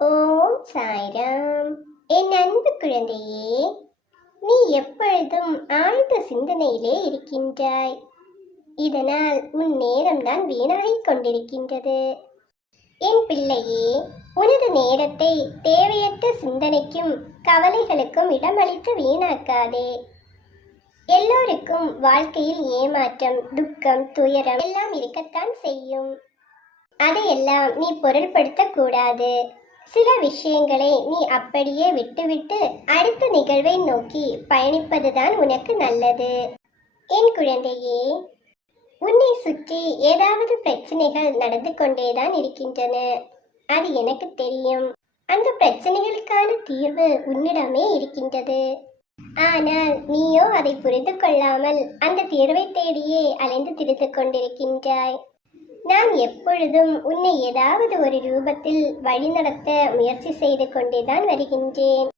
ஓம் சாய்ராம். என் அன்பு குழந்தையே, நீ எப்பொழுதும் ஆழ்ந்த சிந்தனையிலே இருக்கின்றாய். இதனால் உன் நேரம்தான் வீணாகிக் கொண்டிருக்கின்றது. என் பிள்ளையே, உனது நேரத்தை தேவையற்ற சிந்தனைக்கும் கவலைகளுக்கும் இடமளித்து வீணாக்காதே. எல்லோருக்கும் வாழ்க்கையில் ஏமாற்றம், துக்கம், துயரம் எல்லாம் இருக்கத்தான் செய்யும். அதையெல்லாம் நீ பொருட்படுத்த கூடாது. சில விஷயங்களை நீ அப்படியே விட்டுவிட்டு அடுத்த நிகழ்வை நோக்கி பயணிப்பதுதான் உனக்கு நல்லது. என் குழந்தையே, உன்னை சுற்றி ஏதாவது பிரச்சனைகள் நடந்து கொண்டேதான் இருக்கின்றன. அது எனக்கு தெரியும். அந்த பிரச்சனைகளுக்கான தீர்வு உன்னிடமே இருக்கின்றது. ஆனால் நீயோ அதை புரிந்து கொள்ளாமல் அந்த தீர்வை தேடியே அலைந்து திரிந்து கொண்டிருக்கின்றாய். நான் எப்பொழுதும் உன்னை ஏதாவது ஒரு ரூபத்தில் வழிநடத்த முயற்சி செய்து கொண்டேதான் வருகின்றேன்.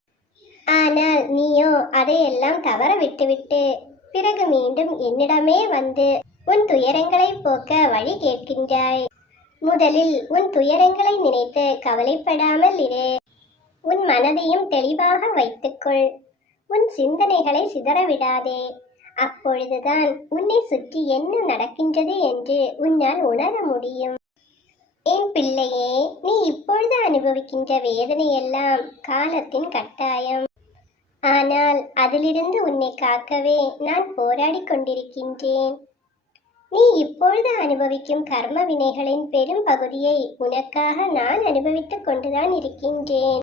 ஆனால் நீயோ அதையெல்லாம் தவற விட்டுவிட்டு பிறகு மீண்டும் என்னிடமே வந்து உன் துயரங்களை போக்க வழி கேட்கின்றாய். முதலில் உன் துயரங்களை நினைத்து கவலைப்படாமல் இரு. உன் மனதையும் தெளிவாக வைத்துக்கொள். உன் சிந்தனைகளை சிதறவிடாதே. அப்பொழுதுதான் உன்னை சுற்றி என்ன நடக்கின்றது என்று உன்னால் உணர முடியும். என் பிள்ளையே, நீ இப்பொழுது அனுபவிக்கின்ற வேதனையெல்லாம் காலத்தின் கட்டாயம். ஆனால் அதிலிருந்து உன்னை காக்கவே நான் போராடி கொண்டிருக்கின்றேன். நீ இப்பொழுது அனுபவிக்கும் கர்ம வினைகளின் பெரும் பகுதியை உனக்காக நான் அனுபவித்துக் கொண்டுதான் இருக்கின்றேன்.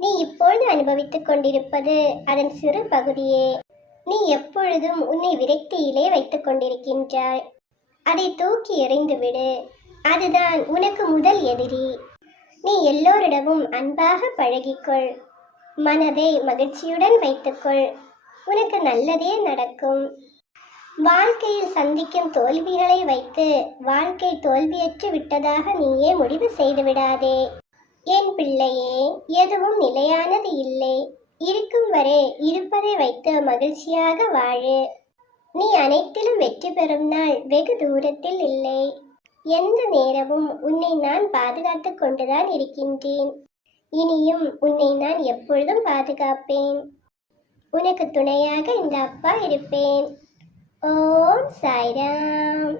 நீ இப்பொழுது அனுபவித்துக் கொண்டிருப்பது அதன் சிறு பகுதியே. நீ எப்பொழுதும் உன்னை விரக்தியிலே வைத்துக் கொண்டிருக்கின்றாய். அதை தூக்கி எறிந்துவிடு. அதுதான் உனக்கு முதல் எதிரி. நீ எல்லோரிடமும் அன்பாக பழகிக்கொள். மனதை மகிழ்ச்சியுடன் வைத்துக்கொள். உனக்கு நல்லதே நடக்கும். வாழ்க்கையில் சந்திக்கும் தோல்விகளை வைத்து வாழ்க்கை தோல்வியற்று விட்டதாக நீயே முடிவு செய்து விடாதே. என் பிள்ளையே, எதுவும் நிலையானது இல்லை. இருக்கும் வரை இருப்பதை வைத்து மகிழ்ச்சியாக வாழு. நீ அனைத்திலும் வெற்றி பெறும் நாள் வெகு தூரத்தில் இல்லை. எந்த நேரமும் உன்னை நான் பாதுகாத்து கொண்டுதான் இருக்கின்றேன். இனியும் உன்னை நான் எப்பொழுதும் பாதுகாப்பேன். உனக்கு துணையாக இந்த அப்பா இருப்பேன். ஓம் சாய்ராம்.